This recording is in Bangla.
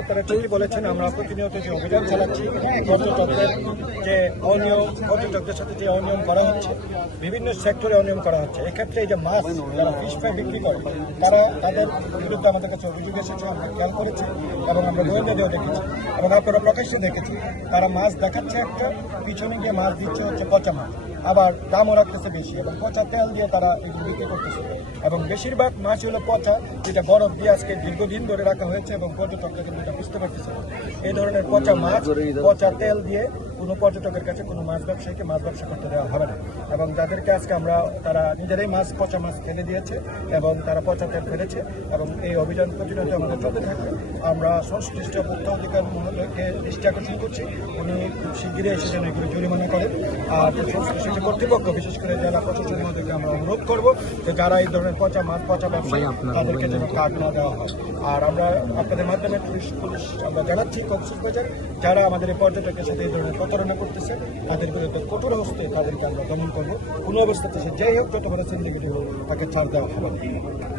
আপনারা ঠিকই বলেছেন, আমরা প্রতিনিয়ত যে অভিযান চালাচ্ছি, পর্যটকদের যে অনিয়ম, পর্যটকদের সাথে যে অনিয়ম করা হচ্ছে, বিভিন্ন সেক্টরে অনিয়ম করা হচ্ছে। এক্ষেত্রে এই যে মাছ যারা ফিশ ফ্রাই বিক্রি করে, তারা তাদের বিরুদ্ধে আমাদের কাছে অভিযোগ এসেছে, আমরা খেয়াল করেছি এবং আমরা গোয়েন্দাদেরও দেখেছি এবং আপনারা প্রকাশ্যে দেখেছি তারা মাছ দেখাচ্ছে একটা, পিছনে গিয়ে মাছ দিচ্ছে হচ্ছে পচা মাছ। আবার দামও রাখতেছে বেশি এবং পচা তেল দিয়ে তারা এগুলো বিক্রি করতেছে এবং বেশিরভাগ মাছ হলো পচা, যেটা বরফ দিয়ে আজকে দীর্ঘদিন ধরে রাখা হয়েছে এবং পর্যটকরা কিন্তু এটা বুঝতে পারতেছে। এই ধরনের পচা মাছ, পচা তেল দিয়ে কোনো পর্যটকের কাছে কোনো মাছ ব্যবসায়ীকে মাছ ব্যবসা করতে দেওয়া হবে না। এবং যাদেরকে আজকে আমরা তারা নিজেরাই মাছ পচা মাছ ফেলে দিয়েছে এবং তারা পচা তেল ফেলেছে এবং এই অভিযান প্রতিনিয়ত আমাদের চলতে থাকবে আমরা সংশ্লিষ্ট মুক্ত অধিকার মহোদয়কে দৃষ্টি আকর্ষণ করছি। উনি খুব শিগগিরই এসে যেন এগুলো জরিমানা করেন। আর সংশ্লিষ্ট কর্তৃপক্ষ বিশেষ করে জেলা প্রশাসন মহোদয়কে আমরা অনুরোধ করব যে যারা এই ধরনের পচা মাছ পচা ব্যবসায়ী তাদেরকে যেন কাজ না দেওয়া হয়। আর আমরা আপনাদের মাধ্যমে পুলিশ পুলিশ আমরা জানাচ্ছি কক্সবাজার যারা আমাদের এই পর্যটকের সাথে এই ধরনের প্রতারণা করতেছে তাদের বিরুদ্ধে কঠোর হস্তে তাদেরকে আমরা দমন করব কোনো অবস্থাতে সে যাই হোক যত বড় সিন্ডিকেট হোক, তাকে ছাড় দেওয়া হবে।